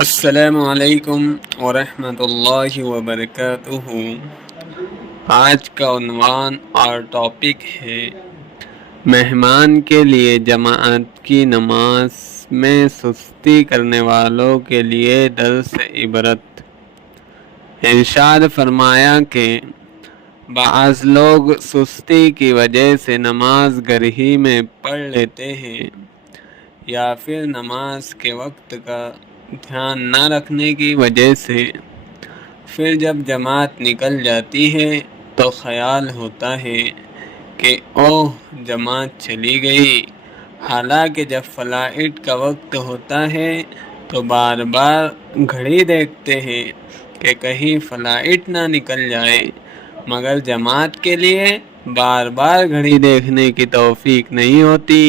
السلام علیکم ورحمۃ اللہ وبرکاتہ۔ آج کا عنوان اور ٹاپک ہے مہمان کے لیے جماعت کی نماز میں سستی کرنے والوں کے لیے درس عبرت۔ ارشاد فرمایا کہ بعض لوگ سستی کی وجہ سے نماز گھر ہی میں پڑھ لیتے ہیں یا پھر نماز کے وقت کا دھیان نہ رکھنے کی وجہ سے پھر جب جماعت نکل جاتی ہے تو خیال ہوتا ہے کہ اوہ جماعت چلی گئی، حالانکہ جب فلائٹ کا وقت ہوتا ہے تو بار بار گھڑی دیکھتے ہیں کہ کہیں فلائٹ نہ نکل جائے، مگر جماعت کے لیے بار بار گھڑی دیکھنے کی توفیق نہیں ہوتی۔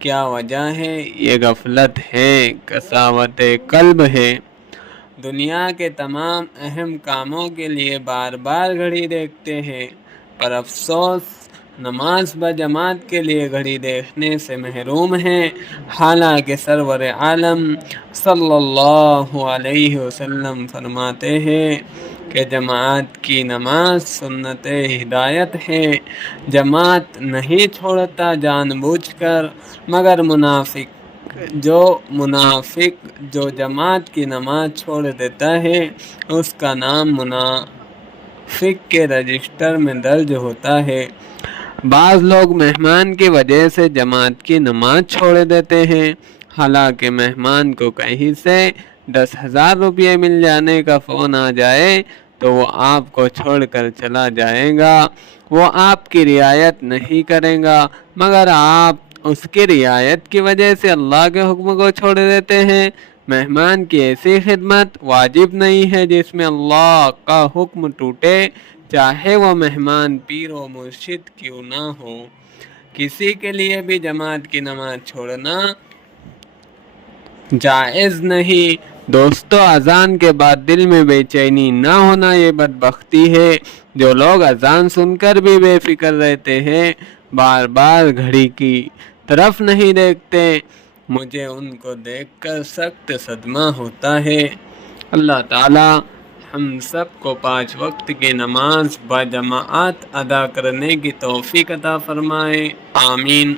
کیا وجہ ہے؟ یہ غفلت ہے، قساوت قلب ہے۔ دنیا کے تمام اہم کاموں کے لیے بار بار گھڑی دیکھتے ہیں، پر افسوس نماز بجماعت کے لیے گھڑی دیکھنے سے محروم ہیں، حالانکہ سرور عالم صلی اللہ علیہ وسلم فرماتے ہیں کہ جماعت کی نماز سنت ہدایت ہے۔ جماعت نہیں چھوڑتا جان بوجھ کر، مگر منافق جو جماعت کی نماز چھوڑ دیتا ہے اس کا نام منافق کے رجسٹر میں درج ہوتا ہے۔ بعض لوگ مہمان کی وجہ سے جماعت کی نماز چھوڑ دیتے ہیں، حالانکہ مہمان کو کہیں سے 10,000 روپے مل جانے کا فون آ جائے تو وہ آپ کو چھوڑ کر چلا جائے گا، وہ آپ کی رعایت نہیں کرے گا، مگر آپ اس کی رعایت کی وجہ سے اللہ کے حکم کو چھوڑ دیتے ہیں۔ مہمان کی ایسی خدمت واجب نہیں ہے جس میں اللہ کا حکم ٹوٹے، چاہے وہ مہمان پیر و مرشد کیوں نہ ہو۔ کسی کے لیے بھی جماعت کی نماز چھوڑنا جائز نہیں۔ دوستو، اذان کے بعد دل میں بے چینی نہ ہونا یہ بدبختی ہے۔ جو لوگ اذان سن کر بھی بے فکر رہتے ہیں، بار بار گھڑی کی طرف نہیں دیکھتے، مجھے ان کو دیکھ کر سخت صدمہ ہوتا ہے۔ اللہ تعالی ہم سب کو 5 وقت کی نماز بجماعت ادا کرنے کی توفیق عطا فرمائے، آمین۔